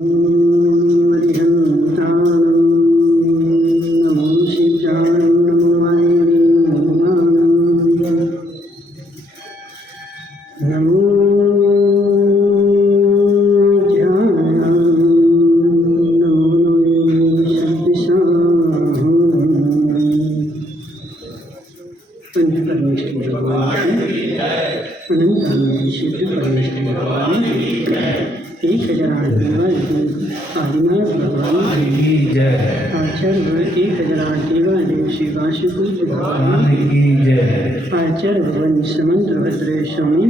नमो शिवाय नमो नमो आचार्य भगवान समंत भद्र स्वामी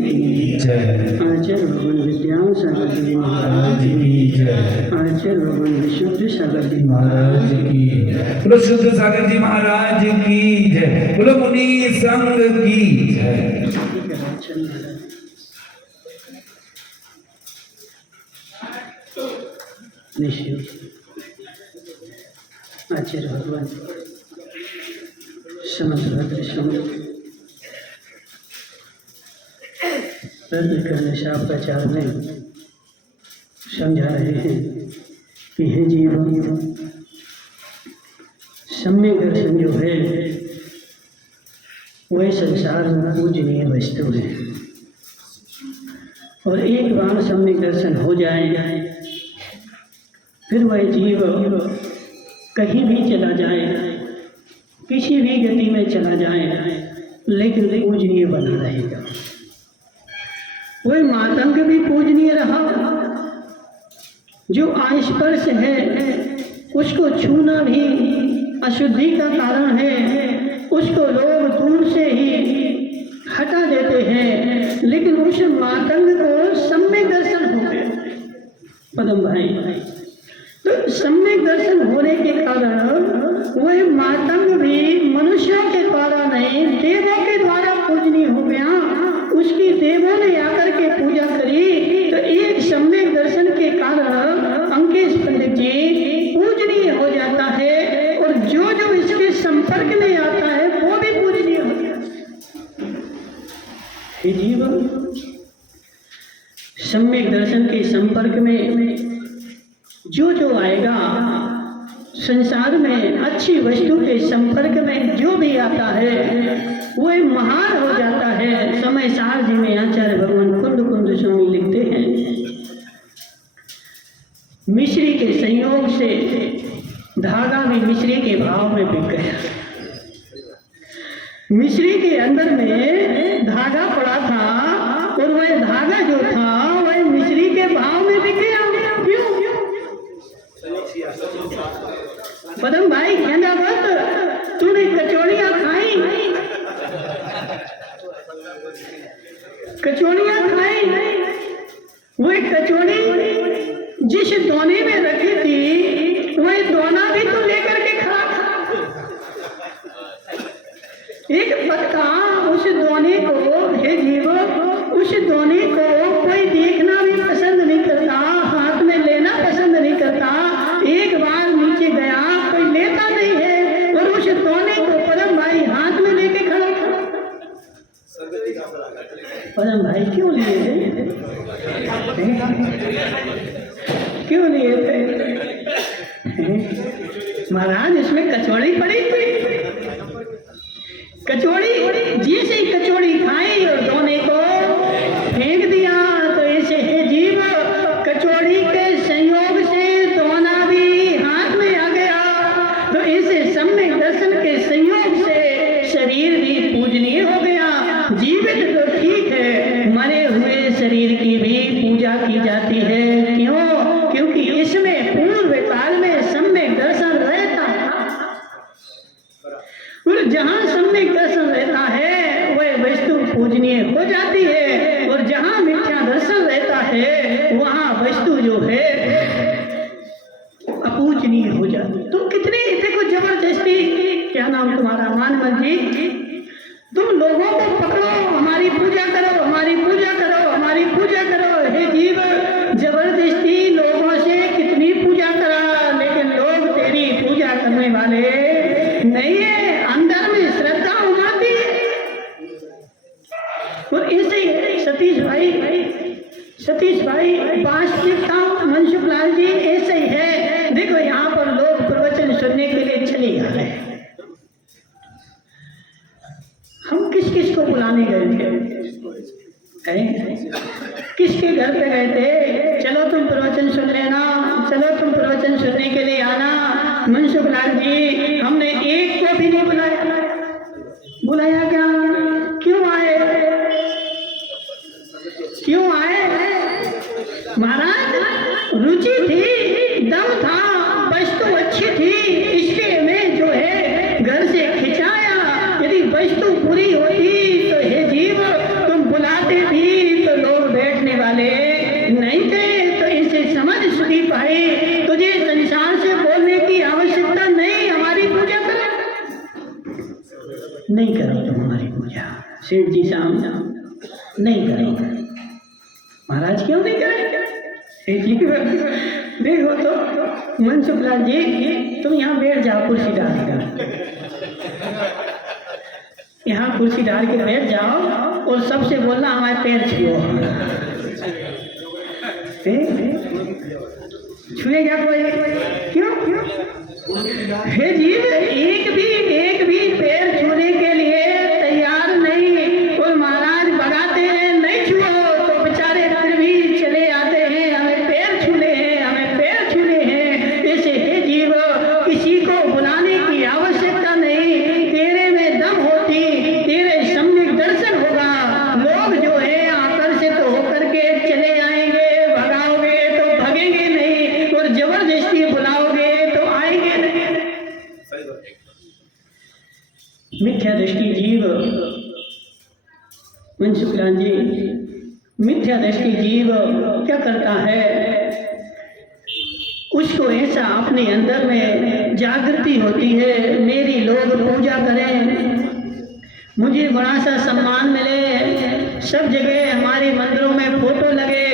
आचार्य भगवान विद्यासागर जी महाराज की आचार्य भगवान विशुद्ध सागर जी महाराज की बोलो शुद्ध सागर जी महाराज की जय। बोलो मुनि संघ की जय। आचार्य भगवान समंत भद्र स्वामी प्रचार में समझा रहे हैं कि हे जीव, सम्यक दर्शन जो है वह संसार में पूजनीय वस्तु है, और एक बार सम्यक दर्शन हो जाए फिर वह जीव कहीं भी चला जाए, किसी भी गति में चला जाए, लेकिन पूजनीय बना रहेगा। वह मातंग भी पूजनीय रहा, जो आस्पर्श है उसको छूना भी अशुद्धि का कारण है, उसको लोग दूर से ही हटा देते हैं, लेकिन उस मातंग को सम्यक दर्शन हो गया। पदम भाई, तो सम्यक दर्शन होने के कारण वह मातंग भी मनुष्यों के द्वारा नहीं, देवों के द्वारा पूजनीय हो गया। उसकी देवों ने आकर के पूजा करी, तो एक सम्यक दर्शन के कारण अंकेश पंडित जी पूजनीय हो जाता है, और जो जो इसके संपर्क में आता है वो भी पूजनीय हो जाता है। जीवन सम्यक दर्शन के संपर्क में जो जो आएगा, संसार में अच्छी वस्तु के संपर्क में जो भी आता है वह महान हो जाता है। समय सार जी में आचार्य भगवान कुंद कुंद स्वामी लिखते हैं, मिश्री के संयोग से धागा भी मिश्री के भाव में बिक गया। मिश्री के अंदर में धागा पड़ा था, और वह धागा जो था वह मिश्री के भाव में बिक गया। क्यों? पदम भाई कहना मत, तूने कचौड़ियाँ खाई, कचौड़ियाँ खाई, वह कचौड़ी जिस दोने में रखी थी वह दोना भी तो लेकर के खा था। एक पत्ता उस दोने को, हे जीव, उस दोने को कोई देखना भी पसंद नहीं करता, हाथ में लेना पसंद नहीं करता। एक बार नीचे गया, कोई लेता नहीं है, और उस दोने को पदम भाई हाथ में लेके खड़ा था। पदम भाई क्यों लिए थे? क्यों लिए थे? महाराज इसमें कचौड़ी पड़ी थी। कचौड़ी जैसे ही कचौड़ी खाई और दोने को फेंक दिया, तो ऐसे है जीव, कचौड़ी के संयोग से दोना भी हाथ में आ गया। तो ऐसे सम्यक दर्शन के संयोग से शरीर भी पूजनीय हो गया। जीवित तो ठीक है, मरे हुए शरीर की भी पूजा की जाती है। क्यों? क्योंकि इसमें पूर्व काल में सम्यक दर्शन रहता है, और जहाँ सम्यक दर्शन रहता है वह वस्तु पूजनीय हो जाती है, और जहाँ मिथ्या दर्शन रहता है वहाँ वस्तु जो है अपूजनीय हो जाती है। तो कितनी देखो जबरदस्ती, क्या नाम तुम्हारा? मानवल जी, तुम लोगों को पकड़ो, हमारी पूजा करो, हमारी पूजा करो, हमारी पूजा करो। हे जीव, जबरदस्ती लोगों से कितनी पूजा करा, लेकिन लोग तेरी पूजा करने वाले नहीं है। अंदर में श्रद्धा उमाती है। और ऐसे ही सतीश भाई बांस मनसुख लाल जी सुनने के लिए आना। मनसुखलाल जी, हमने एक को भी नहीं बुलाया। बुलाया क्या? क्यों आए? क्यों आए? महाराज, रुचि थी, दम था, वस्तु अच्छी थी, इसलिए मैं जो है घर से खिंचाया। यदि वस्तु पूरी होती तो हे जीव तुम बुलाते भी तो लोग बैठने वाले नहीं थे। तो इसे समझ सुधी पाई, तुझे संसार से बोलने की आवश्यकता नहीं, हमारी पूजा कर। नहीं करो तुम हमारी पूजा। सेठ जी सामने नहीं करो। महाराज क्यों नहीं करेंगे? सेठ जी देखो तो मनसुखलाल जी, तुम यहाँ बैठ जाओ, कुर्सी डाल कर यहाँ कुर्सी डाल के बैठ जाओ और सबसे बोलना हमारे पैर छुओ। छुएगा कोई? क्यों? हे जीव, एक भी पैर छूने के लिए तैयार नहीं। और महाराज भगाते हैं, नहीं छुओ, तो बेचारे फिर भी चले आते हैं, हमें पैर छूने हैं, हमें पैर छूने हैं। ऐसे हे जीव, किसी को बुलाने की आवश्यकता नहीं। तेरे में दम होती, तेरे सम्यक दर्शन होगा, लोग जो है आकर्षित होकर के चले आएंगे। भगाओगे तो भगेंगे नहीं, और जबरदस्ती बुलाओगे तो आएंगे नहीं। मिथ्या दृष्टि जीव, मनसुखलाल जी, मिथ्या दृष्टि जीव क्या करता है? उसको ऐसा अपने अंदर में जागृति होती है, मेरी लोग पूजा करें, मुझे बड़ा सा सम्मान मिले, सब जगह हमारे मंदिरों में फोटो लगे।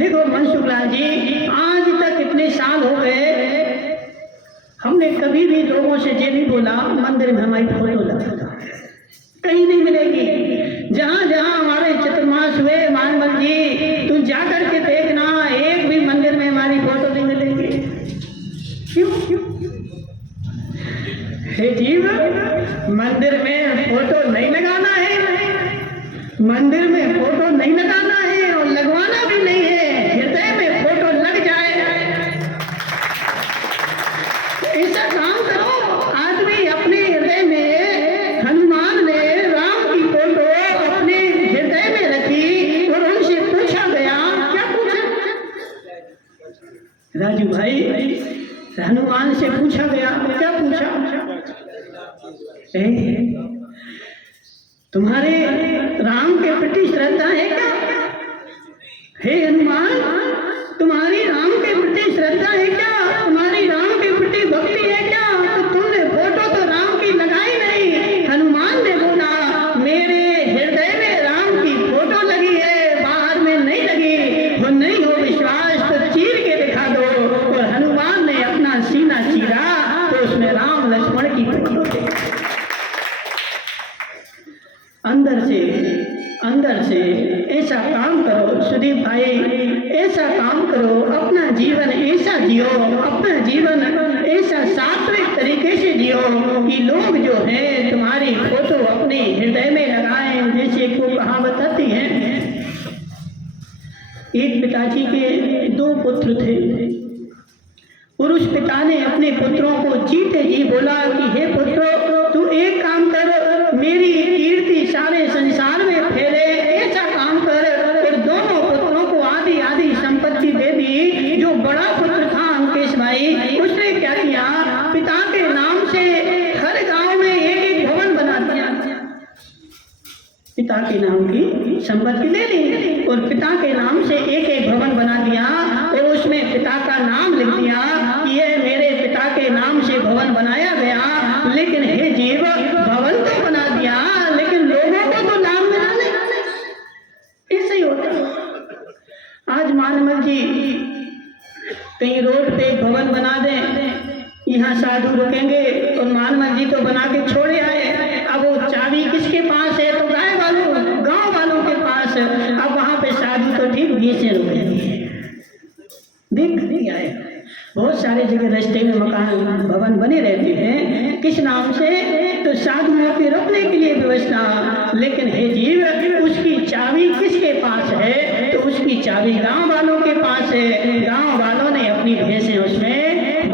देखो मनसुखलाल जी, आज तक इतने साल हो गए, हमने कभी भी लोगों से ये नहीं बोला मंदिर में हमारी फोटो लगा। कहीं नहीं मिलेगी। जहाँ जहाँ हमारे चतुर्मास हुए मानवल जी, तुम जाकर के देखना, एक भी मंदिर में हमारी फोटो नहीं मिलेगी। क्यों? हे जीव, मंदिर में फोटो नहीं लगाना है, मंदिर में फोटो नहीं लगाना है और लगवाना भी नहीं है। हृदय में फोटो लग जाए, ऐसा काम करो। आदमी अपने हृदय में, हनुमान ने राम की फोटो अपने हृदय में रखी और उनसे पूछा गया, क्या पूछा? राजू भाई, हनुमान से पूछा गया, क्या पूछा? तुम्हारे राम के प्रति श्रद्धा है क्या? हे हनुमान, तुम्हारी राम के प्रति श्रद्धा है क्या? तुम्हारी राम के प्रति भक्ति है क्या? तो तुमने फोटो तो राम की लगाई नहीं। हनुमान ने बोला, मेरे हृदय में राम की फोटो लगी है, बाहर में नहीं लगी। वो नहीं हो विश्वास तो चीर के दिखा दो। और हनुमान ने अपना सीना चीरा तो उसमें राम लक्ष्मण की फोटो थी। अंदर से ऐसा काम करो सुदीप भाई, ऐसा काम करो, अपना जीवन ऐसा जियो, अपना जीवन ऐसा सात्विक तरीके से जियो कि लोग जो है तुम्हारी फोटो अपने हृदय में लगाएं। जैसे को कहावत आती है, एक पिताजी के 2 पुत्र थे और उस पिता ने अपने पुत्रों को जीते जी बोला कि हे पुत्रों, तू एक काम कर, मेरी कीर्ति सारे संसार में फैले, ऐसा काम कर। और दोनों पुत्रों को आधी आधी संपत्ति दे दी। जो बड़ा पुत्र था अंकेश भाई, उसने क्या किया, पिता के नाम से हर गांव में एक भवन बना दिया। पिता के नाम की संपत्ति ले ली और पिता के नाम से एक भवन बना दिया और उसमें पिता का नाम लिख दिया कि यह मेरे पिता के नाम से भवन बनाया गया। लेकिन हे जीव, भवन तो बना दिया, लेकिन लोगों को तो लाभ मिला नहीं। ऐसे ही होता। आज मानवल जी कहीं रोड पे भवन बना दें, यहाँ साधु रुकेंगे और मानवल जी तो बना के छोड़े आए। अब वो चाबी किसके पास है? तो गांव वालों के पास। अब वहां पे साधु तो ठीक बीच से रुकेंगे, देख नहीं आए। बहुत सारे जगह रास्ते में मकान भवन बने रहते हैं, किस नाम से? तो साधुओं के रुकने के लिए व्यवस्था। लेकिन हे जीव, उसकी चाबी किसके पास है? तो उसकी चाबी गांव वालों के पास है। गांव वालों ने अपनी भैंसें उसमें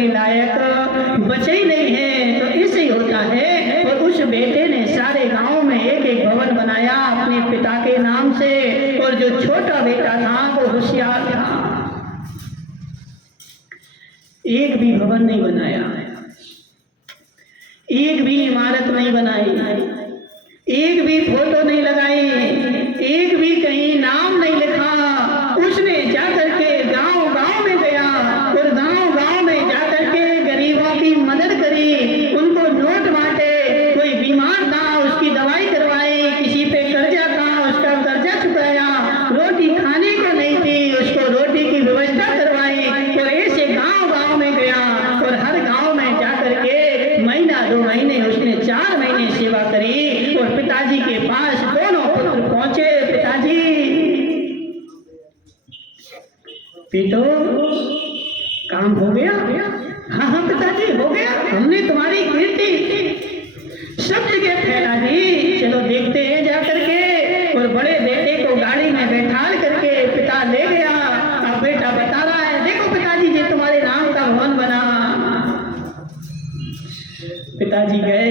अपने लायक बचे ही नहीं है। तो इससे होता है। और उस बेटे ने सारे गांव में एक एक भवन बनाया अपने पिता के नाम से। और जो छोटा बेटा था वो होशियार था, एक भी भवन नहीं बनाया, एक भी इमारत नहीं बनाई, एक भी फोटो नहीं लगाई, एक भी कहीं नाम नहीं लिखा। उसने जाकर के गांव गांव में गया और गांव गांव में जाकर के गरीबों की मदद करी, उनको नोट बांटे। कोई बीमार था उसकी दवाई करवाई, किसी पे कर्जा था उसका कर्जा चुकाया, रोटी खाने को नहीं थी उसको रोटी की व्यवस्था करवाई। और ऐसे गांव गांव में गया और हर गांव में जाकर के महीना 2 महीने उसने 4 महीने सेवा करी। और पिताजी के पास दोनों पुत्र पहुंचे। पिताजी, बेटो काम हो गया? हाँ हाँ पिताजी हो गया, हमने तुम्हारी कीर्ति सब जगह फैला दी, चलो देखते हैं जाकर के। और बड़े बेटे को गाड़ी में बैठा करके पिता ले गया। अब बेटा बता रहा है, देखो पिताजी जी तुम्हारे नाम का भवन बना। पिताजी गए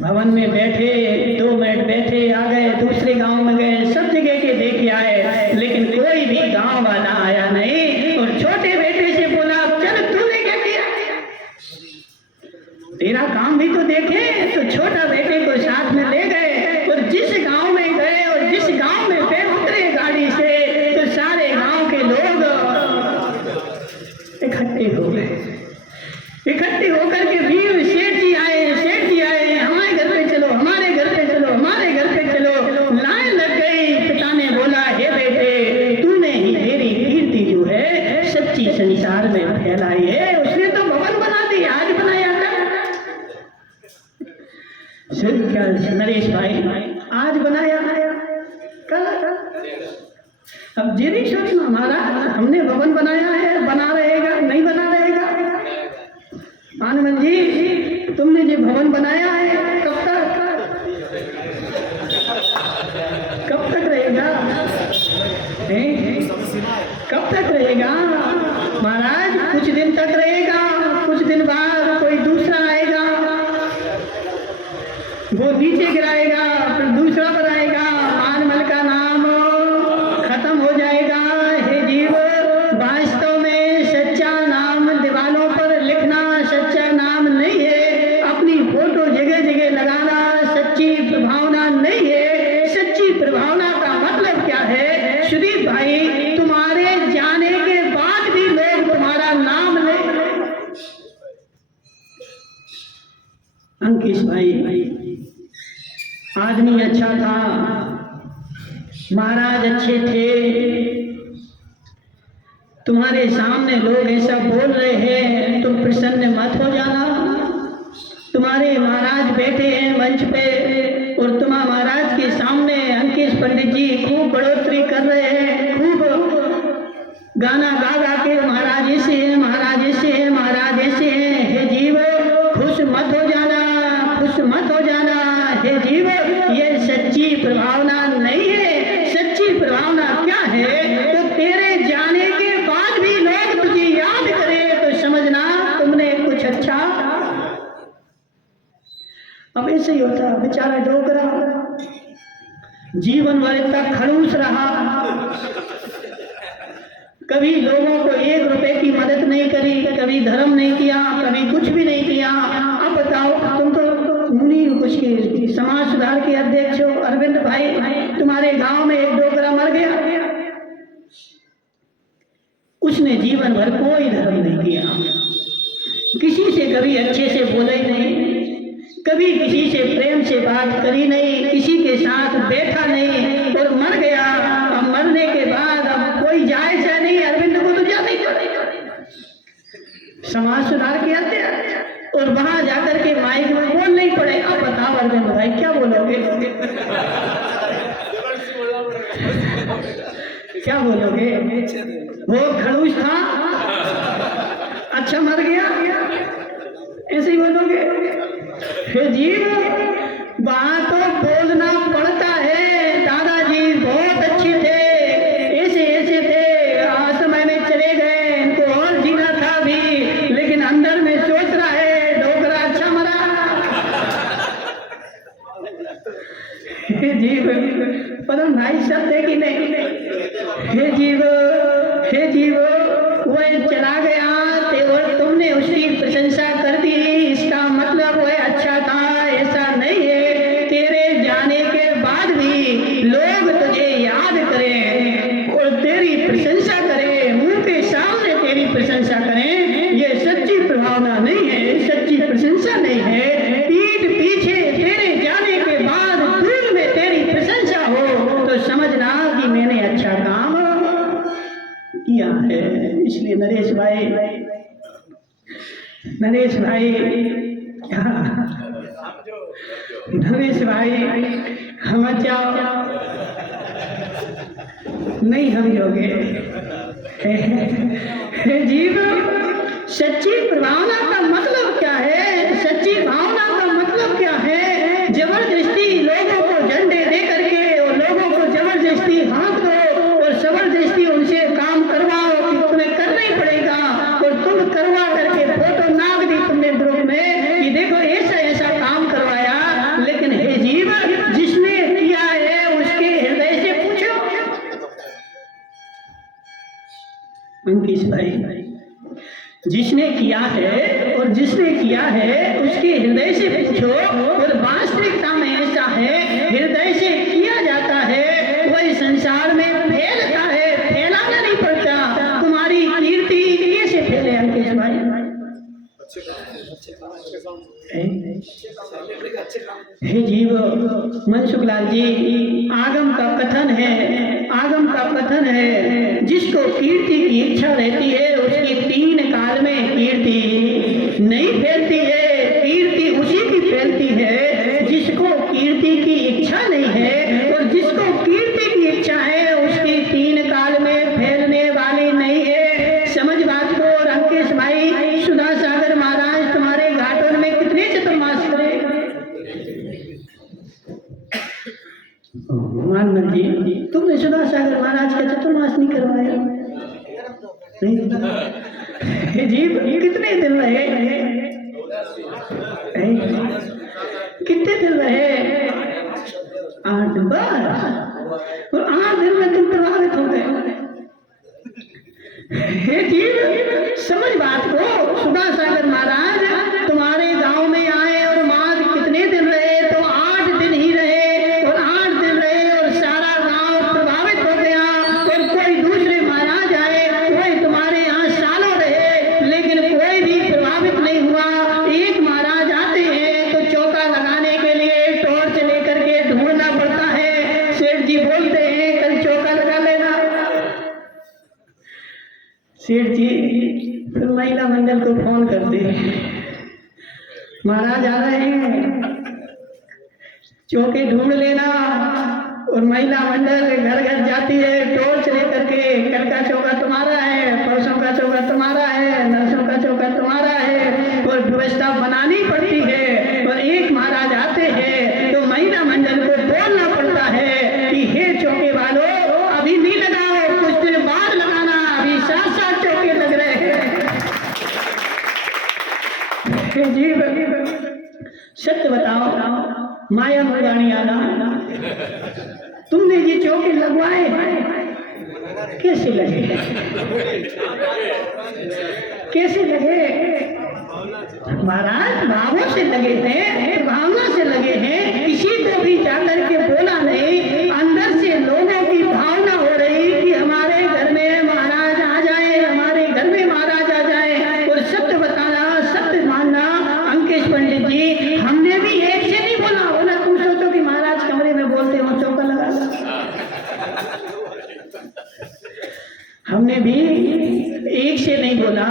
भवन में बैठे, 2 मिनट बैठे, आ गए दूसरे गांव में गए, सब जगह के देख आए, लेकिन कोई भी गांव वाला आया नहीं। और छोटे बेटे से बोला, चल तूने क्या किया, तेरा काम भी तो देखे। तो छोटा बेटे को साथ में ले गए और जिस गांव में गए और जिस गांव में पैर उतरे गाड़ी से, तो सारे गांव के लोग इकट्ठे हो गए। इकट्ठे होकर के भी सेठ जी आए, सेठ जी आए, हमारे घर पे चलो, हमारे घर पे चलो, हमारे घर पे चलो। लाइन लग गई। पिता ने बोला, हे बेटे, तूने ही मेरी कीर्ति जो है सच्ची संसार में फैलाई है। उसने तो भवन बना दी, आज बनाया था। क्या नरेश भाई, आज बनाया कल? अब ये नहीं सोचना हमारा हमने भवन बनाया है, बना रहेगा नहीं बना रहेगा। आनंद जी, तुमने जो भवन बनाया है कब तक रहेगा? कब तक रहेगा महाराज? कुछ दिन तक रहेगा, कुछ दिन बाद कोई दूसरा आएगा, वो नीचे गिराएगा, फिर दूसरा बनाएगा, मानमल का नाम खत्म हो जाएगा। हे जीव, वास्तव में सच्चा नाम दीवालों पर लिखना सच्चा नाम नहीं है, अपनी फोटो जगह जगह लगाना सच्ची प्रभावना नहीं है। सच्ची प्रभावना का मतलब क्या है सुदीप भाई? तुम्हारे जाने के बाद भी लोग तुम्हारा नाम ले। अंकिश भाई आदमी अच्छा था, महाराज अच्छे थे, तुम्हारे सामने लोग ऐसा बोल रहे हैं, तुम प्रसन्न मत हो जाना। तुम्हारे महाराज बैठे हैं मंच पे और तुम महाराज के सामने अंकिश पंडित जी खूब बढ़ोतरी कर रहे हैं, खूब गाना गा गा के महाराज ऐसे हैं, महाराज ऐसे हैं, महाराज ऐसे हैं। हे जीव, खुश मत हो जाना, खुश मत हो जाना। हे जीव, ये सच्ची प्रभावना नहीं है। सच्ची प्रभावना क्या है? तो तेरे जाने के बाद भी लोग तुझे याद करें तो समझना तुमने कुछ अच्छा। अब ऐसे ही होता, बेचारा डोगरा जीवन भर इतना खड़ूस रहा, कभी लोगों को 1 रुपए की मदद नहीं करी, कभी धर्म नहीं किया, कभी कुछ भी नहीं किया। अब बताओ, तुम तो मुनि कुछ के समाज सुधार के अध्यक्ष हो, अरविंद भाई, तुम्हारे गांव में एक डोगरा मर गया, उसने जीवन भर कोई धर्म नहीं किया, किसी से कभी अच्छे से बोला ही नहीं, कभी किसी से प्रेम से बात करी नहीं, किसी के साथ बैठा नहीं और मर गया। अब मरने के बाद अब कोई जाए चाहे नहीं, अरविंद को तो जाना ही पड़ेगा समाज सुधार के अध्यक्ष, और वहां जाकर के माइक में बोल नहीं पड़े। अब बताओ अरविंद भाई क्या बोलोगे? क्या बोलोगे? वो खड़ूस था, अच्छा मर गया, ऐसे ही बोलोगे? फिर जीव, वहां तो बोलना पड़ता है। दादाजी बहुत अच्छे थे, ऐसे ऐसे थे, समय में चले गए, इनको और जीना था भी, लेकिन हे जीव, परम भाई शब्द है कि नहीं? हे जीव वह चला गया और तुमने उसकी प्रशंसा कर दी, इसका मतलब वह अच्छा था, ऐसा नहीं है। तेरे जाने के बाद भी लोग तुझे याद करें और तेरी प्रशंसा करें, मुंह के सामने तेरी प्रशंसा करें, ये सच्ची प्रभावना नहीं है, सच्ची प्रशंसा नहीं है। पीठ पीछे तेरे जाने के बाद दूर में तेरी प्रशंसा हो तो समझना कि मैंने अच्छा काम किया है। इसलिए नरेश भाई क्या नरेश भाई हम जाओ नहीं हम जोगे। हे जीव, सच्ची भावना का मतलब क्या है? सच्ची भावना का मतलब क्या है? जबरदस्ती लोगों को झंडे दे करके और लोगों को जबरदस्ती हाथ दो और जबरदस्ती उनसे काम करवाओ कि तुम्हें करना ही पड़ेगा, और तुम करवा करके फोटो नाग दी तुमने ग्रुप में कि देखो ऐसा ऐसा काम करवाया। लेकिन हे जीव, जिसने किया है उसके हृदय से पूछो। अंकिश भाई, जिसने किया है और जिसने किया है उसके हृदय से पूछो। और वास्तविकता में ऐसा है, हृदय से किया जाता है वही संसार में फैलता है, फैलाना नहीं पड़ता। तुम्हारी कीर्ति कैसे फैले अंकिश भाई? हे जीव, मनसुखलाल जी, आगम का कथन है, जिसको कीर्ति की इच्छा रहती है उसकी 3 काल में कीर्ति नहीं फैलती है। कीर्ति उसी की फैलती है जिसको कीर्ति की इच्छा नहीं है, और जिसको कीर्ति की इच्छा है उसकी 3 काल में फैलने वाली नहीं है। समझ बात को। और अंकेश भाई, सुधा सागर महाराज तुम्हारे घाटों में कितने चतुर्मास करे? मानव जी, तुमने सुधा सागर महाराज का चतुर्मास नहीं करवाया? नहीं। जीव, कितने दिन रहे? कितने दिन रहे? 8 बार। और 8 दिन में तुम प्रभावित हो गए। हे जीव, समझ बात को। सुधा सागर महाराज तुम्हारे गांव में आए और मार कितने दिन रहे? तो 8 दिन ही रहे। और 8 दिन रहे और सारा गांव प्रभावित हो गया। और कोई दूसरे महाराज आए, कोई तुम्हारे यहाँ सालों रहे, लेकिन कोई भी प्रभावित नहीं हुआ। एक महाराज आते हैं तो चौका लगाने के लिए टॉर्च लेकर के ढूंढना पड़ता है। सेठ जी बोलते हैं कल चौका लगा लेना। सेठ जी फिर महिला मंडल को फोन करते हैं, महाराज आ रहे हैं, चौके ढूंढ लेना। और महिला मंडल घर घर जाती है टॉर्च लेकर के, कल का चौका तुम्हारा है, परसों का चौका तुम्हारा है, नरसों का चौका तुम्हारा है, और व्यवस्था बनानी पड़ती है। और एक महाराज आते हैं तो महिला मंडल को बोलना पड़ता है कि हे चौके वालों, अभी नहीं लगाओ, कुछ दिन बाद लगाना, अभी 7 चौके लग रहे हैं। जीव, सत्य बताओ, माया मुरानी आना, तुमने ये चौके लगवाए कैसे लगे? कैसे लगे? महाराज भावों से लगे थे, भावना से लगे हैं। किसी को भी जाकर के बोला नहीं, अंदर से लोगों की भावना हो रही कि हमारे घर में महाराज आ जाए, हमारे घर में महाराज आ जाए। और सत्य बताना, सत्य मानना। अंकेश पंडित जी, हमने भी एक से नहीं बोला तुम सोचो कि महाराज कमरे में बोलते हो चौका लगा। हमने भी एक से नहीं बोला,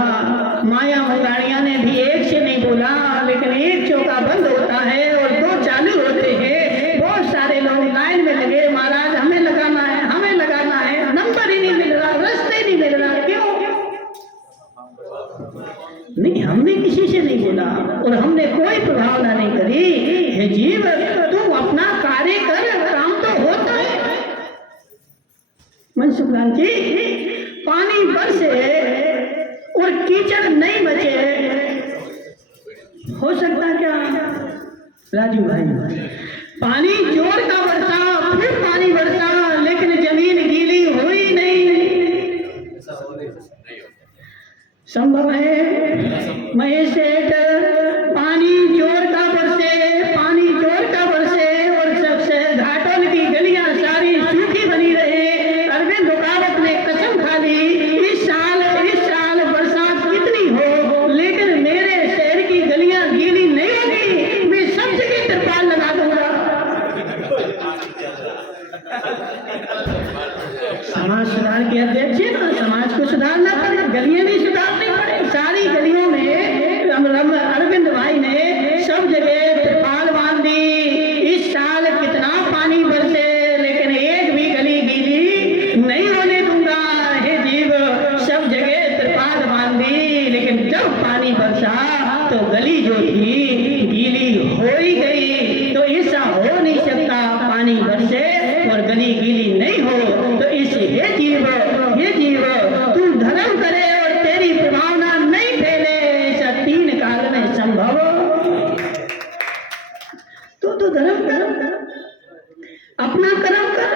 माया मंगाड़िया ने भी एक से नहीं बोला, लेकिन एक चौका बंद होता है और 2 चालू होते हैं। बहुत सारे लोग लाइन में लगे, महाराज हमें लगाना है, हमें लगाना है, नंबर ही नहीं मिल रहा, रास्ते नहीं मिल रहा। क्यों नहीं? हमने किसी से नहीं बोला और हमने कोई प्रभावना नहीं करी। हे जीव, तू अपना कार्य कर, काम तो होता है। मनसुखलाल जी, पानी बरसे और कीचड़ नहीं बचे, हो सकता क्या? राजू भाई, पानी जोर का बरसा संभव है महेश सेठ? पानी जोर का बरसे, पानी जोर का बरसे और सबसे घाटों की गलियां सारी सूखी बनी रहे। अरविंद रुकावत ने कसम खा ली, इस साल बरसात कितनी हो लेकिन मेरे शहर की गलियां गीली नहीं होगी। मैं सब जगह तिरपाल लगा दूंगा। समाज सुधार के अध्यक्ष है ना, समाज को सुधारना पड़े, गलियां भी सुधारनी पड़े। सारी गलियों में अरविंद भाई ने सब जगह तिरपाल बांध दी। इस साल कितना पानी बरसे लेकिन एक भी गली गीली नहीं होने दूंगा। हे जीव, सब जगह तिरपाल बांध दी लेकिन जब पानी बरसा तो गली जो थी गीली हो ही गई। तो ऐसा हो नहीं सकता, पानी बरसे और गली गीली नहीं हो। तो इस हे जीव तू धर्म करे और तेरी प्रभावना नहीं फैले, ऐसा 3 काल में संभव। तो धर्म कर, अपना कर्म कर।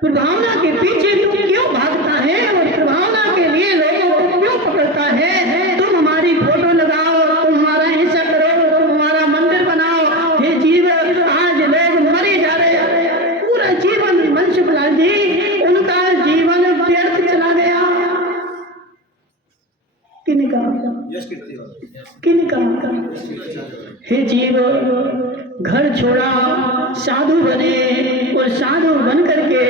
प्रभावना के पीछे तू क्यों भागता है और प्रभावना के लिए लोगों को क्यों पकड़ता है? तुम हमारी फोटो लगाओ, तुम हमारा ऐसा करो, तुम हमारा मंदिर बनाओ। हे जीव, आज लोग मरे जा रहे हैं। पूरा जीवन मनसुखलाल जी, उनका जीवन व्यर्थ चला गया। किनका? हे जीव, घर छोड़ा, साधु बने और साधु बन करके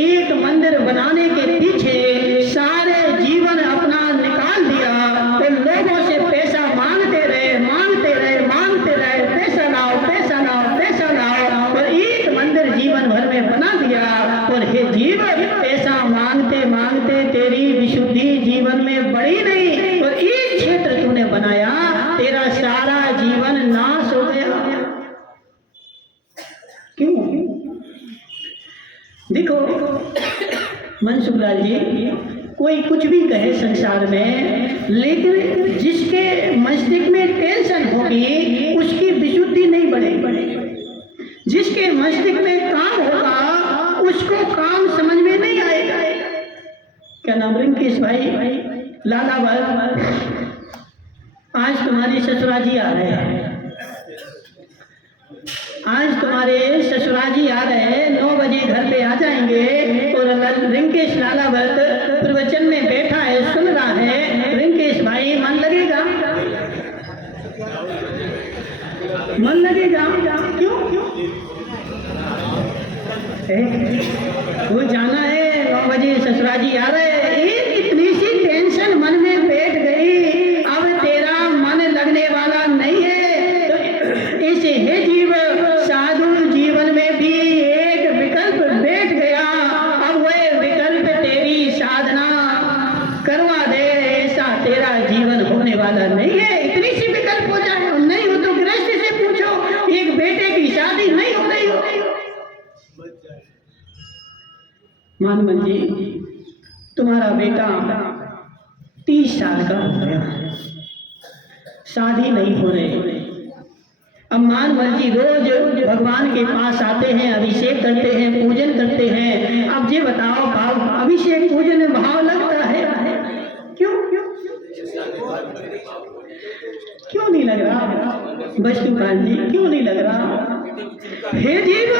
एक मंदिर बनाने के पीछे सारे जीवन अपना निकाल दिया और लोगों से पैसा मांगते रहे, पैसा लाओ और एक मंदिर जीवन भर में बना दिया। और हे जीव, पैसा मांगते तेरी विशुद्धि जीवन में बढ़ी नहीं और एक क्षेत्र तूने बनाया, तेरा सारा जीवन नाश हो गया। क्यों? देखो मनसुखलाल जी, कोई कुछ भी कहे संसार में, लेकिन जिसके मस्तिष्क में टेंशन होगी उसकी विशुद्धि नहीं बढ़ेगी। जिसके मस्तिष्क में काम होगा उसको काम समझ में नहीं आएगा। क्या नाम? रिंकेश भाई, लाला भाई, आज तुम्हारे ससुराजी आ रहे हैं। आज तुम्हारे ससुराजी आ रहे हैं, 9 बजे घर पे आ जाएंगे। और रिंकेश लाला भट्ट प्रवचन में बैठा है, सुन रहा है। रिंकेश भाई, मन लगेगा? क्यों? वो जाना है, 9 बजे ससुराजी आ रहे हैं। एक इतनी सी टेंशन मन में बैठ गई, अब तेरा मन लगने वाला नहीं है। तो ऐसे हे जीव, साधु जीवन में भी एक विकल्प बैठ गया। अब वह विकल्प तेरी साधना करवा दे, ऐसा तेरा जीवन होने वाला नहीं है। इतनी सी विकल्प हो जाए, और नहीं हो तो गृहस्थ से पूछो, एक बेटे की शादी नहीं हो रही हो। मानमन जी, तुम्हारा बेटा 30 साल का हो गया, शादी नहीं हो रही। अब मानमन जी रोज भगवान के पास आते हैं, अभिषेक करते हैं, पूजन करते हैं। अब ये बताओ, भाव अभिषेक पूजन में भाव लगता है? क्यों नहीं लग रहा? वस्तुपाल जी, क्यों नहीं लग रहा? हे जीव,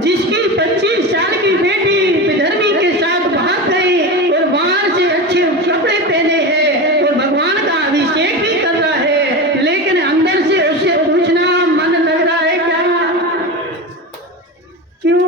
जिसकी 25 साल की बेटी विधर्मी के साथ भाग गई और बाहर से अच्छे कपड़े पहने हैं और भगवान का अभिषेक भी कर रहा है, लेकिन अंदर से उससे पूछना मन लग रहा है क्या? क्यों?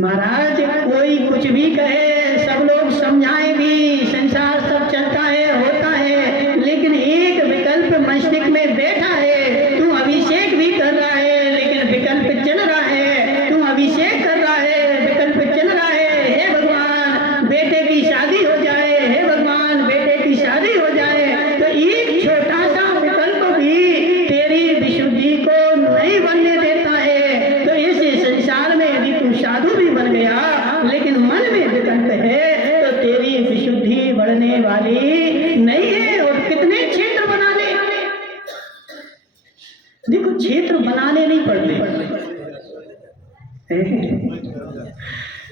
महाराज, कोई कुछ भी कहे, सब लोग समझाएं भी, संसार सब चलता है, होता है, लेकिन एक विकल्प मस्तिष्क में बैठा है। तू अभिषेक भी कर रहा है लेकिन विकल्प चल रहा है, तू अभिषेक कर रहा है, विकल्प चल रहा है। हे भगवान, बेटे की शादी हो जाए, हे भगवान, बेटे की शादी हो जाए। तो एक छोटा सा विकल्प भी तेरी विशुद्धि को नहीं बनने देता है। तो इस संसार में यदि तू साधु भी बन गया लेकिन मन में विकल्प है तो तेरी विशुद्धि बढ़ने वाली नहीं है। और कितने क्षेत्र बनाने, देखो क्षेत्र बनाने नहीं पड़ते,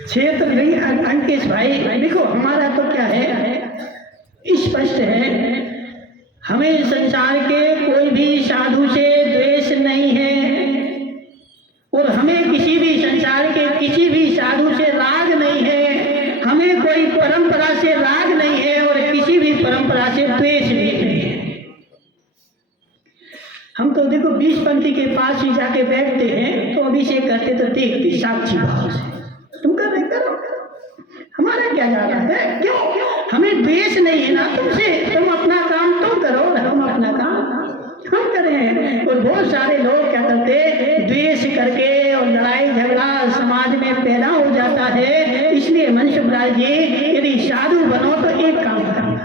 क्षेत्र नहीं अंकेश भाई, देखो हमारा तो क्या है, स्पष्ट है, हमें संसार के कोई भी साधु से द्वेष नहीं है और हमें किसी भी संसार के किसी भी साधु से राग नहीं है, हमें कोई परंपरा से राग नहीं है और किसी भी परंपरा से द्वेष भी नहीं है। हम तो देखो 20 पंक्ति के पास ही जाके बैठते हैं तो अभिषेक करते तो देखते साक्षी भाव से, तुम कर रहे करो, हमारा क्या जा रहा है, क्यों हमें द्वेष नहीं है ना तुमसे, तुम अपना काम तुम करो, हम अपना काम हम करें। और बहुत सारे लोग क्या करते, द्वेष करके और लड़ाई झगड़ा समाज में पैदा हो जाता है। इसलिए मनसुखलाल जी, यदि साधु बनो तो एक काम करना,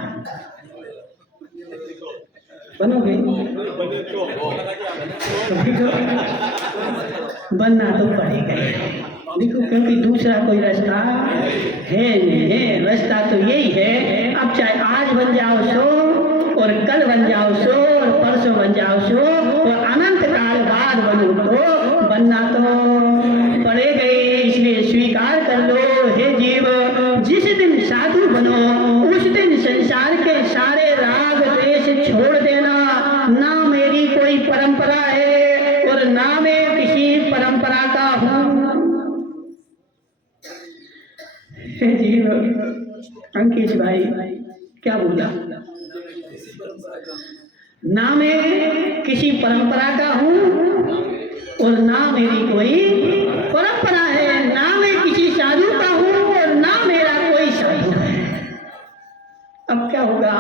बनोगे बनना तो पड़ेगा, देखो क्योंकि दूसरा कोई रास्ता है नहीं है, रास्ता तो यही है। अब चाहे आज बन जाओ सो और कल बन जाओ सो और परसों बन जाओ सो और अनंत काल बाद बनो तो बनना तो पड़ेगा ही। इसलिए स्वीकार कर लो हे जीव, जिस दिन साधु बनो उस दिन संसार के सारे राग द्वेष छोड़ देना। ना मेरी कोई परंपरा है और ना मैं किसी परंपरा का हूँ। हे जीव, अंकेश भाई क्या बोला, ना मैं किसी परंपरा का हूँ और ना मेरी कोई परंपरा है, ना मैं किसी साधु का हूँ और ना मेरा कोई साधु है। अब क्या होगा,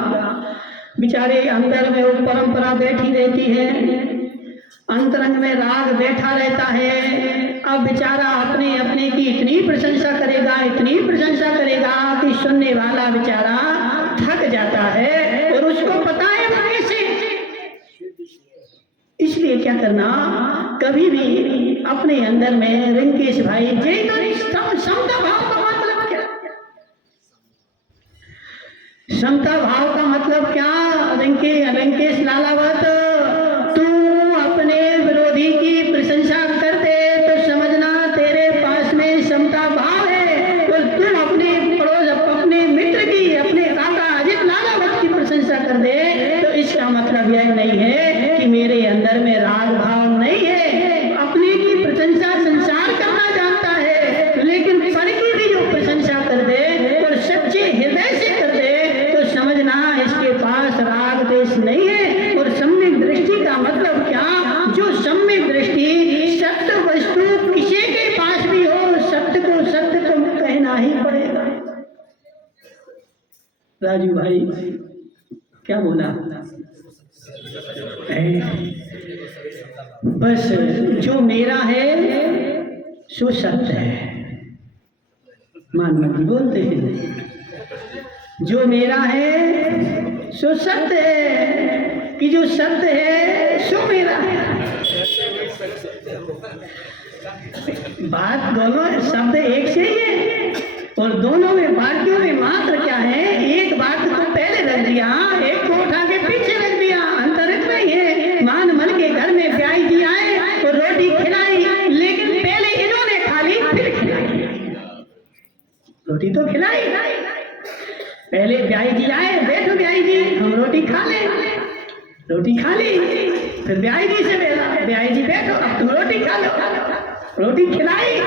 बेचारे अंदर में वो परंपरा बैठी रहती है, अंतरंग में राग बैठा रहता है। अब बेचारा अपने अपने की इतनी प्रशंसा करेगा, इतनी प्रशंसा करेगा कि सुनने वाला बेचारा थक जाता है और उसको पता है वो कैसे। इसलिए क्या करना, कभी भी अपने अंदर में रिंकेश भाई जय तो समता भाव का मतलब क्या, समता भाव का मतलब क्या, रिंकेश लालावत, तू अपने विरोधी की प्रशंसा कर दे तो समझना तेरे पास में समता भाव है, और तुम अपने पड़ोस अपने मित्र की, अपने काका अजित लालावत की प्रशंसा कर दे तो इसका मतलब यह नहीं है कि मेरे अंदर में राग भाव नहीं है। अपने की प्रशंसा संसार करना जानता है, लेकिन पर की भी जो प्रशंसा कर दे और सच्चे हृदय से कर दे तो समझना इसके पास राग द्वेष नहीं है। और सम्यक दृष्टि का मतलब क्या, जो सम्यक दृष्टि सत्य वस्तु किसी के पास भी हो, सत्य को सत्य तो कहना ही पड़ेगा। राजू भाई क्या बोला, बस जो मेरा है सो सत्य है, मान जी बोलते हैं, जो मेरा है सो सत्य है, कि जो सत्य है सो मेरा है। बात दोनों शब्द एक से ही है और दोनों में वाक्यों में मात्र क्या है, एक बात को पहले रख दिया, एक को उठा के पीछे रख दिया, अंतर इतना ही है। मान मन के घर में ब्याई जी आए और रोटी खिलाई, लेकिन पहले इन्होंने खा ली फिर खिलाई, रोटी तो खिलाई, पहले ब्याई जी आए, बैठो ब्याई जी हम रोटी खा ले, रोटी खा ली, फिर ब्याई जी से बोला ब्याई जी बैठो अब तुम रोटी खा लो, रोटी खिलाई,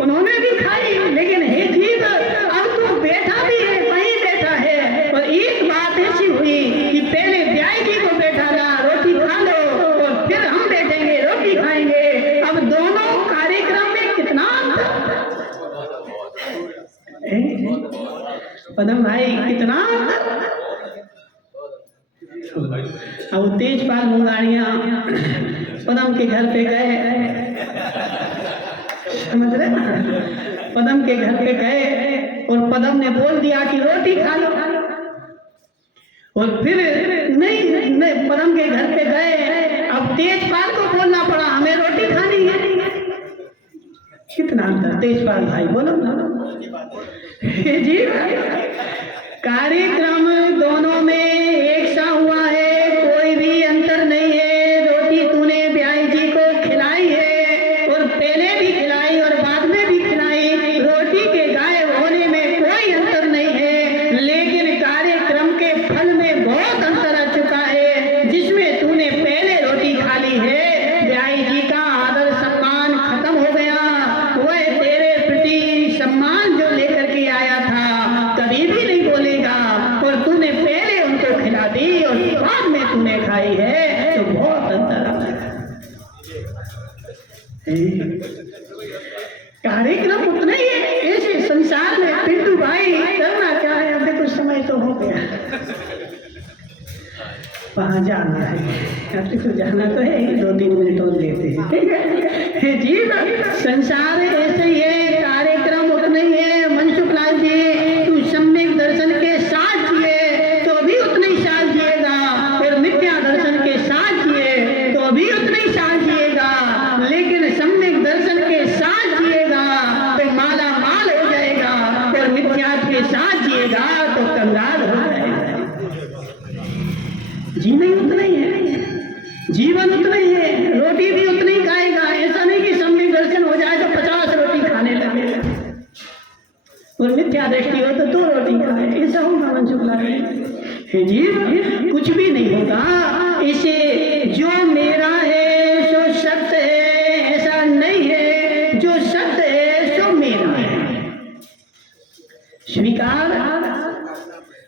उन्होंने भी खाई, लेकिन हे जीव अब तू बैठा भी है, वहीं बैठा है। और एक बात ऐसी हुई कि पहले ब्याई जी को बैठा रहा, रोटी खा लो और फिर हम बैठेंगे रोटी खाएंगे। अब दोनों कार्यक्रम में कितना अंतर, पदम भाई कितना अंतर। अब तेजपाल मुंगाड़िया पदम के घर पे गए, समझ रहे, पदम के घर पे गए और पदम ने बोल दिया कि रोटी खा लो, और फिर नहीं पदम के घर पे गए, अब तेजपाल को बोलना पड़ा हमें रोटी खानी है। कितना अंतर, तेजपाल भाई बोलो जी, कार्यक्रम दोनों में एक सा हुआ है, कोई भी अंतर नहीं है। रोटी तूने ब्याई जी को खिलाई है और पहले भी खिलाई और बाद में भी खिलाई, रोटी के कार्यक्रम उतना ही है ऐसे संसार में। पिंटू भाई करना क्या है, अब देखो समय तो हो गया, वहां जाना है, अब देखो जाना तो है, 2-3 मिनट और लेते हैं, ठीक है जी। संसार ऐसे ही है, कार्यक्रम उतना ही है। मनसुख लाल जी, तू सम्यक दर्शन के साथ जिए तो भी उतना ही साल जिएगा, और मिथ्या दर्शन के साथ जिए तो भी उतना ही साल जिएगा, लेकिन सम्यक दर्शन के साथ जिएगा तो माला माल हो जाएगा, और मिथ्या के साथ जिएगा तो कंगाल हो जाएगा। जीवन उतना ही है, जीवन उतना ही है, रोटी भी उतनी ही खाएगा। ऐसा नहीं कि सम्यक दर्शन हो जाए तो 50 रोटी खाने लगे, और मिथ्या दृष्टि हो तो 2 रोटी खाए, ऐसा होगा मनसुख लाल जी? कुछ भी नहीं होगा। इसे जो मेरा है सो सत्य है, ऐसा नहीं है, जो सत्य है सो मेरा है। स्वीकार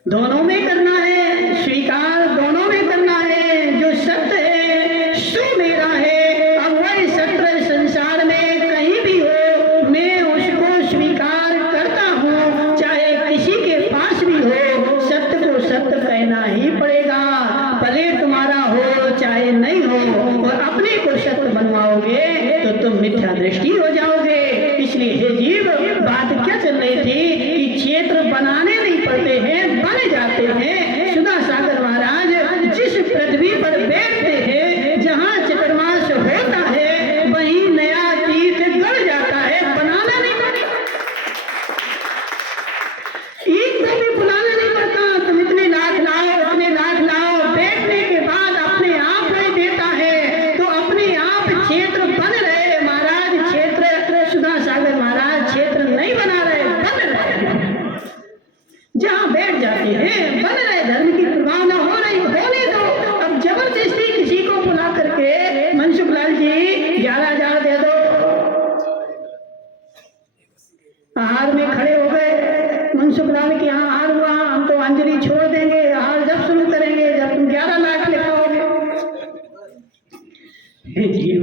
दोनों में करना है, स्वीकार दोनों में करना है। जो सत्य है सो मेरा है। अब वही सत्य संसार में कहीं भी हो, मैं उसको स्वीकार करता हूँ, चाहे किसी के पास भी हो। सत्य को सत्य कहना ही पड़ेगा, भले तुम्हारा हो चाहे नहीं हो। और अपने को सत्य बनवाओगे तो तुम मिथ्या दृष्टि हो जाओगे। इसलिए हे जीव, बात क्या चल रही थी कि क्षेत्र बनाने नहीं पड़ते हैं, बन जाते हैं। सुधा सागर महाराज जिस पृथ्वी पर बैठते हैं, जहाँ चतुर्मास होता है, वहीं नया तीर्थ गढ़ जाता है, बनाना नहीं पड़ता, एक को भी बुलाना नहीं पड़ता। तुम इतने लाख लाओ, इतने लाख लाओ, बैठने के बाद अपने आप वही देता है, तो अपने आप क्षेत्र बन रहे महाराज। क्षेत्र सुधा सागर महाराज क्षेत्र नहीं बना रहे, बन रहे, जहाँ बैठ जाते हैं बन रहे। धर्म की प्रभावना हो रही, होने दो। अब जबरदस्ती किसी को बुला करके मनसुख लाल जी 11,000 दे दो, आहार में खड़े हो गए। मनसुख लाल के यहाँ आहार हुआ, हम तो अंजलि छोड़ देंगे, आहार जब शुरू करेंगे जब तुम 11 लाख लिखाओगे। हे जीव,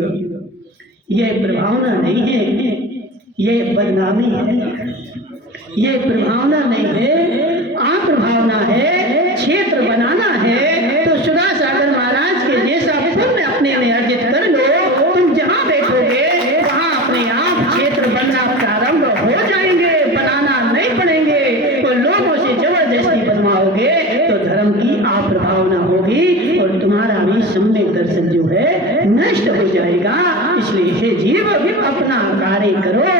ये प्रभावना नहीं है, ये बदनामी है। ये प्रभावना नहीं है, अप्रभावना है। क्षेत्र बनाना है तो सुधा सागर महाराज के जैसा पुण्य अपने में अर्जित कर लो। तुम जहाँ बैठोगे वहाँ अपने आप क्षेत्र बनना प्रारंभ हो जाएंगे, बनाना नहीं पड़ेंगे। तो लोगों से जबरदस्ती बनवाओगे तो धर्म की अप्रभावना होगी, और तुम्हारा भी सम्यक दर्शन जो है नष्ट हो जाएगा। इसलिए हे जीव, अपना कार्य करो,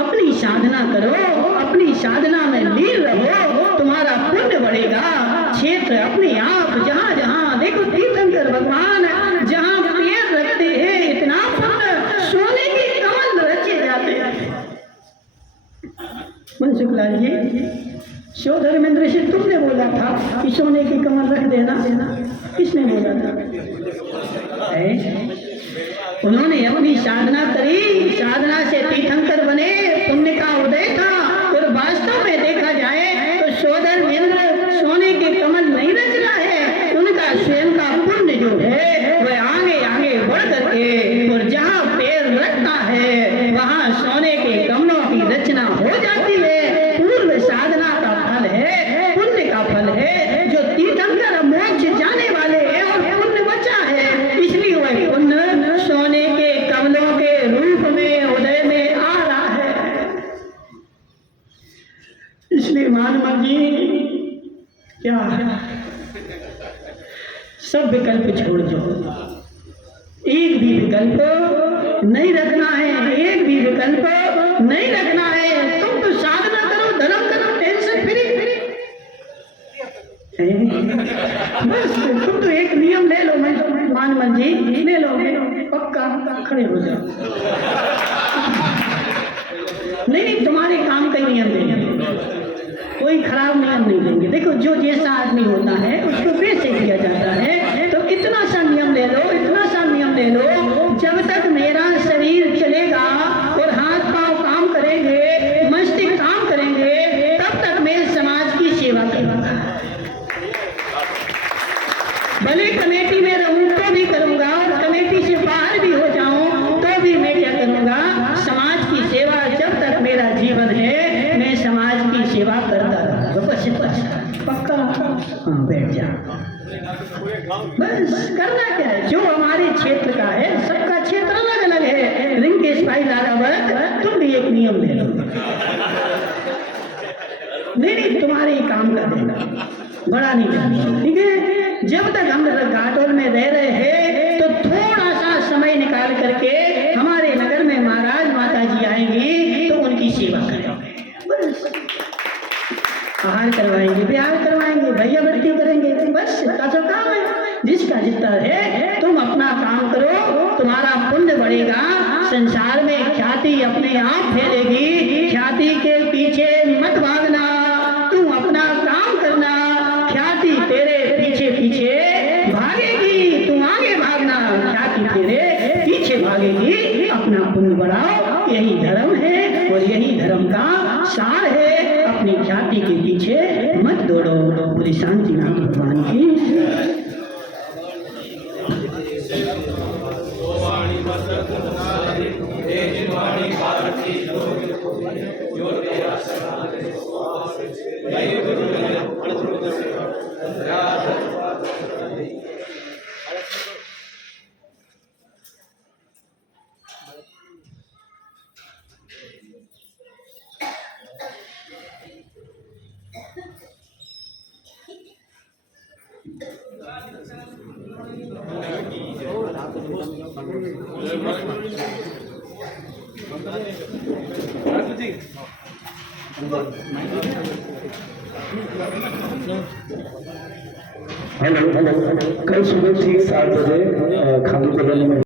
अपनी साधना करो, अपनी साधना में लीन रहो, तुम्हारा पुण्य बढ़ेगा। क्षेत्र अपने आप जहाँ जहाँ देखो, तीर्थंकर भगवान जहाँ पैर रखते हैं, इतना पुण्य, सोने के कमल रचे जाते हैं। मनसुख लाल जी, शो धर्मेंद्र से तुमने बोला था कि सोने के कमल रख देना, किसने बोला था? उन्होंने अपनी साधना करी, साधना से तीर्थंकर बने, पुण्य का उदय था। और वास्तव में देखा जाए तो सोदर इंद्र सोने के कमल नहीं रच रहा है, उनका स्वयं का पुण्य जो है वह आगे आगे बढ़ करके, और जहाँ पैर रखता है वहाँ सोने के कमलों की रचना हो जाती है। पूर्व साधना का फल है, पुण्य का फल है, जो तीर्थंकर मोक्ष जाने वाले हैं और पुण्य बचा है, इसलिए वह पुण्य सोने के कमलों के रूप में उदय में आ रहा है। इसलिए मानव जी क्या है, सब विकल्प छोड़ दो, एक भी विकल्प नहीं रखना है, एक भी विकल्प नहीं रखना है। तुम तो साधना करो, धर्म करो, टेंशन फ्री। बस तुम तो एक नियम ले लो, मानव जी ले लो, पक्का खड़े हो जाओ। नहीं, तुम्हारे काम का नियम देंगे, कोई खराब नियम नहीं देंगे। देखो, जो जैसा आदमी होता है उसको वैसे किया जाता है। तो इतना सा नियम ले लो, इतना सा नियम ले लो, जब तक मेरा शरीर चलेगा और हाथ पांव काम करेंगे, मस्तिष्क काम करेंगे, तब तक मैं समाज की सेवा करूंगा। भले कमेटी में रहूं तो भी करूंगा, और कमेटी से बाहर भी हो जाऊं तो भी तुम बैठ जाओ। बस करना क्या है, जो हमारे क्षेत्र का है, सबका क्षेत्र अलग अलग है। रिंकेश भाई लालावत, तुम भी एक नियम ले लो। नहीं, तुम्हारे ही काम का देना, बड़ा नहीं करना, ठीक है। जब तक हम घाटोल में रह रहे हैं तो थोड़ा सा समय निकाल करके हमारे नगर में महाराज माता जी आएंगी तो उनकी सेवा करेंगे। बस आहार करवाएंगे, बिहार करवाएंगे, भैया बत्ती करेंगे, बस इतना सब काम है। जिसका जितना है तुम अपना काम करो, तुम्हारा पुण्य बढ़ेगा, संसार में ख्याति अपने आप फैलेगी। ख्याति के पीछे मत भागना, तुम अपना काम करना, ख्याति तेरे पीछे पीछे भागेगी, तुम आगे भागना, ख्याति तेरे पीछे भागेगी। अपना पुण्य बढ़ाओ, यही धर्म है और यही धर्म का सार है। अपनी ख्याति के पीछे मत दौड़ो। बोले शांतिनाथ भगवान की। हेलो, कल सुबह ठीक 7 बजे खादी बदलने में